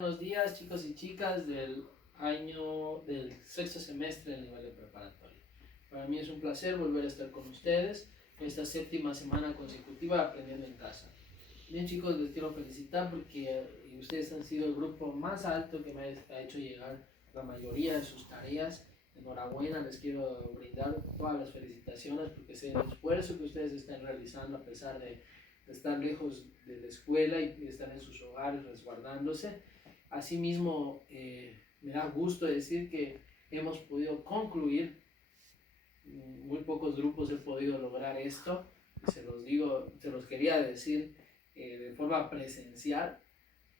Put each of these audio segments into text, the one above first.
Buenos días, chicos y chicas del sexto semestre del nivel de preparatoria. Para mí es un placer volver a estar con ustedes en esta séptima semana consecutiva de Aprendiendo en Casa. Bien, chicos, les quiero felicitar porque ustedes han sido el grupo más alto que me ha hecho llegar la mayoría de sus tareas. Enhorabuena, les quiero brindar todas las felicitaciones porque sé el esfuerzo que ustedes están realizando a pesar de estar lejos de la escuela y estar en sus hogares resguardándose. Asimismo, me da gusto decir que hemos podido concluir. Muy pocos grupos he podido lograr esto. Se los quería decir de forma presencial,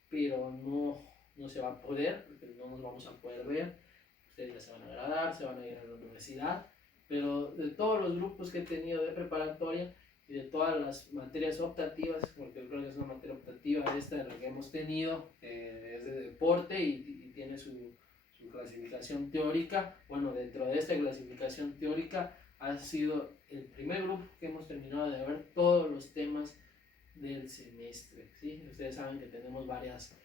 pero no se va a poder, porque no nos vamos a poder ver. Ustedes ya se van a graduar, se van a ir a la universidad, pero de todos los grupos que he tenido de preparatoria y de todas las materias optativas, porque creo que es una materia optativa esta de la que hemos tenido, es de deporte y tiene su clasificación teórica. Bueno, dentro de esta clasificación teórica ha sido el primer grupo que hemos terminado de ver todos los temas del semestre, ¿sí? Ustedes saben que tenemos varios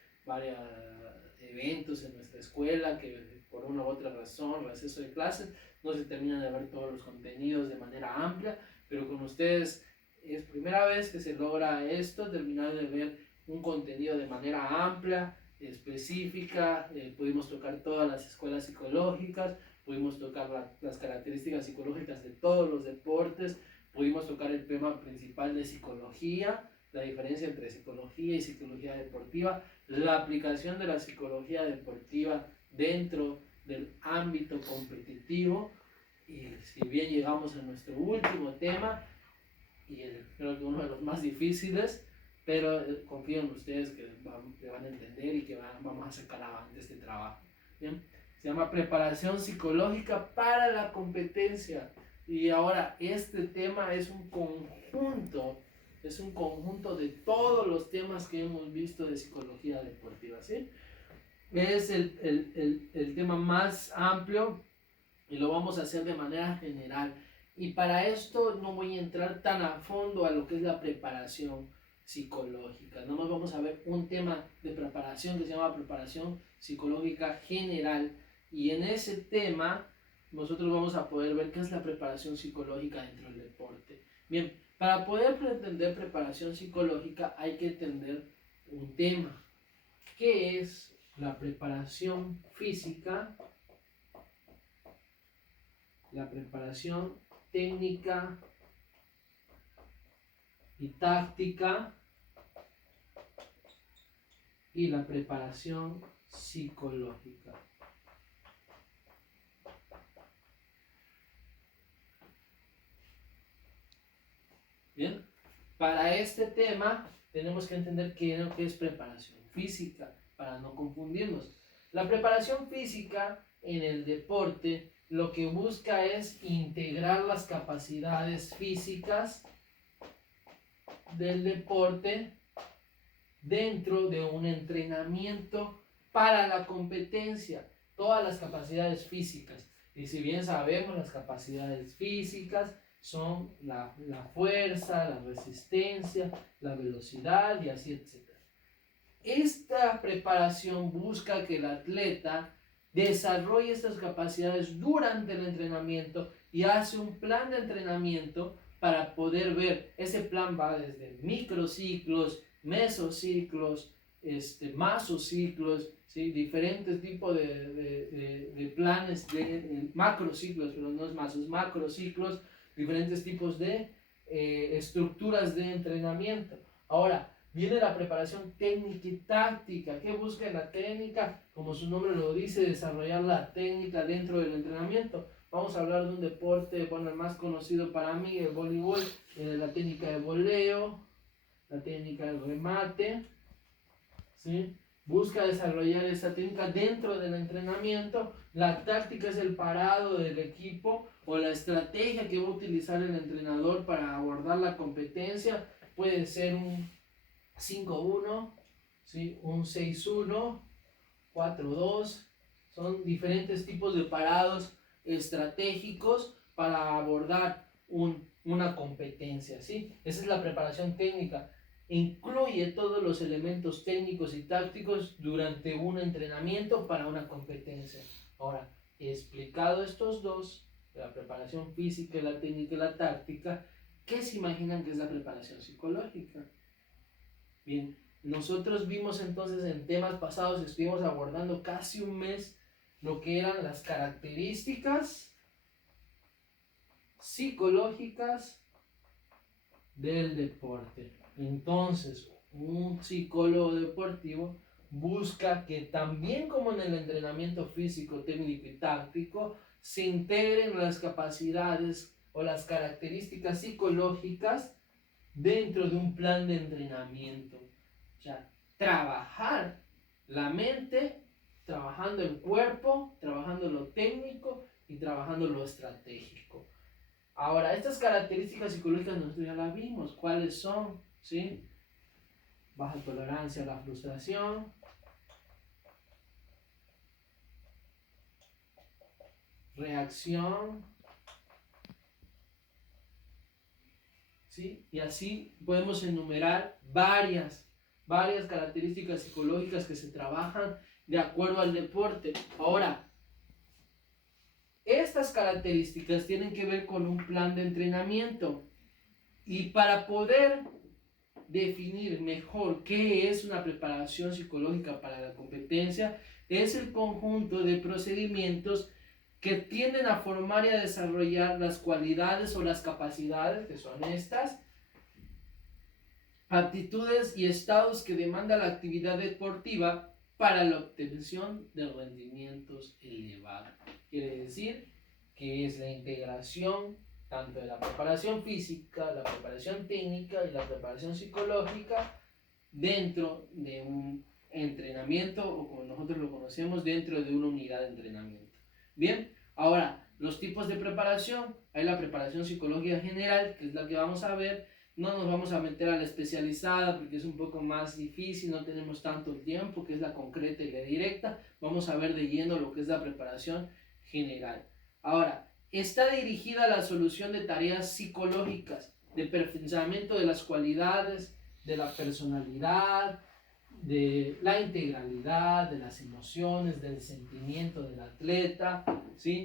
eventos en nuestra escuela que por una u otra razón, receso de clases, no se terminan de ver todos los contenidos de manera amplia, pero con ustedes es primera vez que se logra esto, terminar de ver un contenido de manera amplia, específica. Pudimos tocar todas las escuelas psicológicas, pudimos tocar las características psicológicas de todos los deportes, pudimos tocar el tema principal de psicología, la diferencia entre psicología y psicología deportiva, la aplicación de la psicología deportiva dentro del ámbito competitivo. Y si bien llegamos a nuestro último tema, creo que uno de los más difíciles, pero confío en ustedes que van a entender y que vamos a sacar avante este trabajo. ¿Bien? Se llama preparación psicológica para la competencia. Y ahora este tema es un conjunto de todos los temas que hemos visto de psicología deportiva, ¿sí? Es el tema más amplio y lo vamos a hacer de manera general. Y para esto no voy a entrar tan a fondo a lo que es la preparación psicológica. No nos vamos a ver un tema de preparación que se llama preparación psicológica general. Y en ese tema nosotros vamos a poder ver qué es la preparación psicológica dentro del deporte. Bien, para poder entender preparación psicológica hay que entender un tema. ¿Qué es la preparación física? La preparación técnica y táctica y la preparación psicológica. Bien, para este tema tenemos que entender qué es preparación física para no confundirnos. La preparación física en el deporte lo que busca es integrar las capacidades físicas del deporte dentro de un entrenamiento para la competencia. Todas las capacidades físicas. Y si bien sabemos, las capacidades físicas son la fuerza, la resistencia, la velocidad y así, etc. Esta preparación busca que el atleta desarrolle estas capacidades durante el entrenamiento y hace un plan de entrenamiento para poder ver. Ese plan va desde microciclos, mesociclos, masociclos, ¿sí? Diferentes tipos de planes de macrociclos, pero no es masos, macrociclos, diferentes tipos de estructuras de entrenamiento. Ahora, viene la preparación técnica y táctica. ¿Qué busca la técnica? Como su nombre lo dice, desarrollar la técnica dentro del entrenamiento. Vamos a hablar de un deporte, bueno, el más conocido para mí, el voleibol, la técnica de voleo, la técnica del remate, ¿sí? Busca desarrollar esa técnica dentro del entrenamiento. La táctica es el parado del equipo o la estrategia que va a utilizar el entrenador para abordar la competencia. Puede ser un 5-1, ¿sí? Un 6-1, 4-2. Son diferentes tipos de parados estratégicos para abordar una competencia, ¿sí? Esa es la preparación técnica. incluye todos los elementos técnicos y tácticos durante un entrenamiento para una competencia. Ahora, explicado estos dos, la preparación física, la técnica y la táctica, ¿qué se imaginan que es la preparación psicológica? Bien, nosotros vimos entonces en temas pasados, estuvimos abordando casi un mes lo que eran las características psicológicas del deporte. Entonces, un psicólogo deportivo busca que también como en el entrenamiento físico, técnico y táctico, se integren las capacidades o las características psicológicas dentro de un plan de entrenamiento. O sea, trabajar la mente, trabajando el cuerpo, trabajando lo técnico y trabajando lo estratégico. Ahora, estas características psicológicas nosotros ya las vimos. ¿Cuáles son? ¿Sí? Baja tolerancia a la frustración, reacción, ¿sí? Y así podemos enumerar varias características psicológicas que se trabajan de acuerdo al deporte. Ahora, estas características tienen que ver con un plan de entrenamiento. Y para poder definir mejor qué es una preparación psicológica para la competencia, es el conjunto de procedimientos que tienden a formar y a desarrollar las cualidades o las capacidades, que son estas, aptitudes y estados que demanda la actividad deportiva para la obtención de rendimientos elevados. Quiere decir que es la integración tanto de la preparación física, la preparación técnica y la preparación psicológica dentro de un entrenamiento, o como nosotros lo conocemos, dentro de una unidad de entrenamiento. Bien, ahora, los tipos de preparación: hay la preparación psicológica general, que es la que vamos a ver. No nos vamos a meter a la especializada porque es un poco más difícil, no tenemos tanto tiempo, que es la concreta y la directa. Vamos a ver de lleno lo que es la preparación general. Ahora, está dirigida a la solución de tareas psicológicas, de perfeccionamiento de las cualidades, de la personalidad, de la integralidad, de las emociones, del sentimiento del atleta, ¿sí?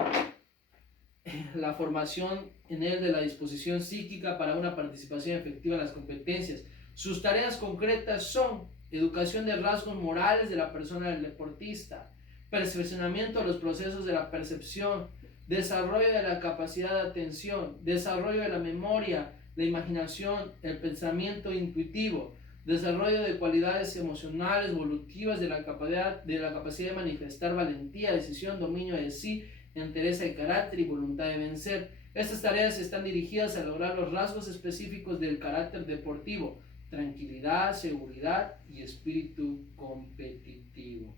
La formación en él de la disposición psíquica para una participación efectiva en las competencias. Sus tareas concretas son educación de rasgos morales de la persona del deportista, perfeccionamiento de los procesos de la percepción, desarrollo de la capacidad de atención, desarrollo de la memoria, la imaginación, el pensamiento intuitivo, desarrollo de cualidades emocionales, evolutivas de la capacidad de manifestar valentía, decisión, dominio de sí, entereza de carácter y voluntad de vencer. Estas tareas están dirigidas a lograr los rasgos específicos del carácter deportivo: tranquilidad, seguridad y espíritu competitivo.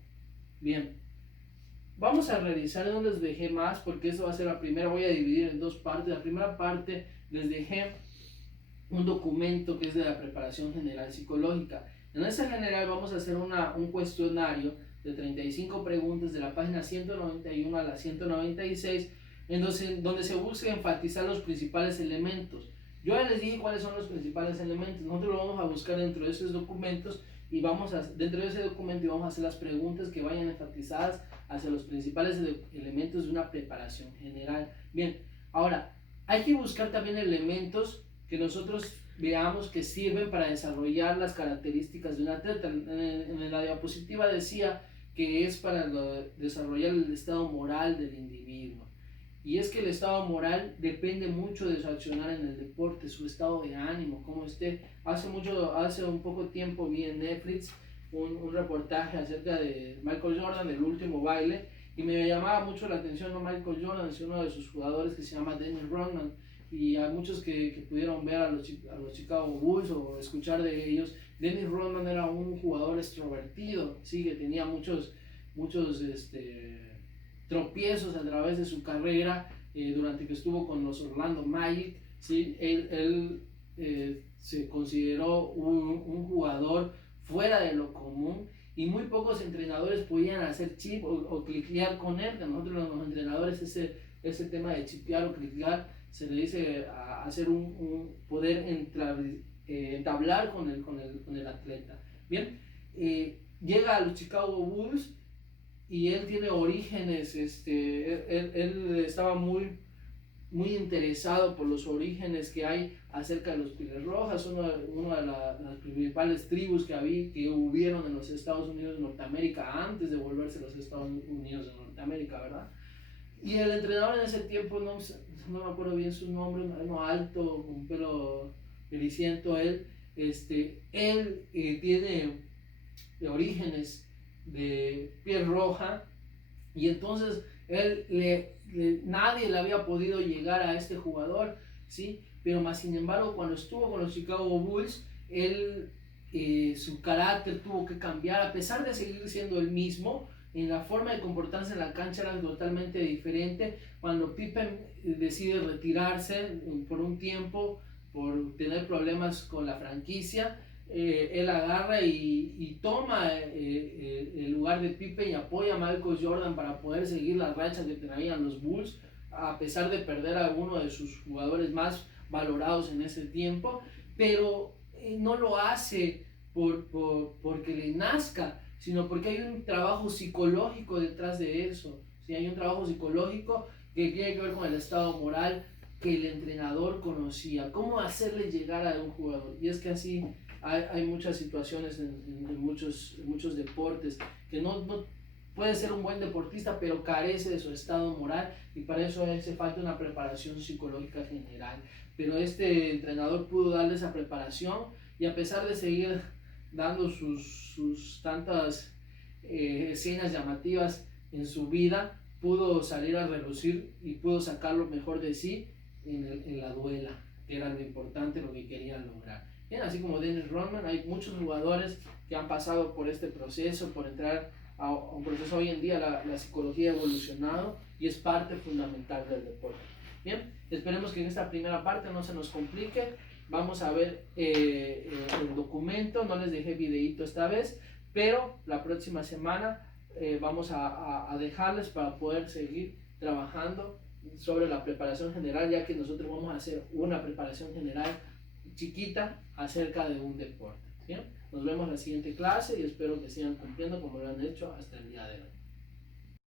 Bien, vamos a revisar donde les dejé más, porque eso va a ser la primera. Voy a dividir en dos partes. La primera parte les dejé un documento que es de la preparación general psicológica. En esa general vamos a hacer un cuestionario de 35 preguntas de la página 191 a la 196, donde se busca enfatizar los principales elementos. Yo ya les dije cuáles son los principales elementos. Nosotros lo vamos a buscar dentro de esos documentos y dentro de ese documento vamos a hacer las preguntas que vayan enfatizadas hacia los principales elementos de una preparación general. Bien, ahora hay que buscar también elementos que nosotros veamos que sirven para desarrollar las características de un atleta. En la diapositiva decía que es para desarrollar el estado moral del individuo. Y es que el estado moral depende mucho de su accionar en el deporte, su estado de ánimo, cómo esté. Hace un poco tiempo vi en Netflix un reportaje acerca de Michael Jordan, del último baile, y me llamaba mucho la atención no Michael Jordan, sino uno de sus jugadores que se llama Dennis Rodman. Y hay muchos que pudieron ver a los Chicago Bulls o escuchar de ellos. Dennis Rodman era un jugador extrovertido, sí, que tenía muchos tropiezos a través de su carrera, durante que estuvo con los Orlando Magic, ¿sí? Él se consideró un jugador fuera de lo común, y muy pocos entrenadores podían hacer chip o cliquear con él. A nosotros los entrenadores ese tema de chipear o cliquear se le dice a hacer poder entablar con el atleta. Bien, llega a los Chicago Bulls y él tiene orígenes, él estaba muy interesado por los orígenes que hay acerca de los Pieles Rojas, una de las principales tribus que hubieron en los Estados Unidos de Norteamérica antes de volverse los Estados Unidos de Norteamérica, ¿verdad? Y el entrenador en ese tiempo, no me acuerdo bien su nombre, uno alto, con pelo peliciento, él tiene orígenes de piel roja, y entonces nadie le había podido llegar a este jugador, ¿sí? Pero más sin embargo, cuando estuvo con los Chicago Bulls, su carácter tuvo que cambiar, a pesar de seguir siendo el mismo. En la forma de comportarse en la cancha era totalmente diferente. Cuando Pippen decide retirarse por un tiempo por tener problemas con la franquicia, él agarra y toma el lugar de Pippen y apoya a Michael Jordan para poder seguir la racha que traían los Bulls, a pesar de perder a uno de sus jugadores más valorados en ese tiempo. Pero no lo hace porque le nazca, sino porque hay un trabajo psicológico detrás de eso. ¿Sí? Hay un trabajo psicológico que tiene que ver con el estado moral que el entrenador conocía, cómo hacerle llegar a un jugador. Y es que así hay muchas situaciones en muchos deportes que no puede ser un buen deportista, pero carece de su estado moral, y para eso hace falta una preparación psicológica general. Pero este entrenador pudo darle esa preparación, y a pesar de seguir dando sus tantas escenas llamativas en su vida, pudo salir a relucir y pudo sacar lo mejor de sí en la duela, que era lo importante, lo que querían lograr. Bien, así como Dennis Rodman, hay muchos jugadores que han pasado por este proceso, por entrar a un proceso. Hoy en día la psicología ha evolucionado y es parte fundamental del deporte. Bien, esperemos que en esta primera parte no se nos complique. Vamos a ver el documento. No les dejé videíto esta vez, pero la próxima semana vamos a dejarles para poder seguir trabajando sobre la preparación general, ya que nosotros vamos a hacer una preparación general chiquita acerca de un deporte. ¿Bien? Nos vemos en la siguiente clase y espero que sigan cumpliendo como lo han hecho hasta el día de hoy.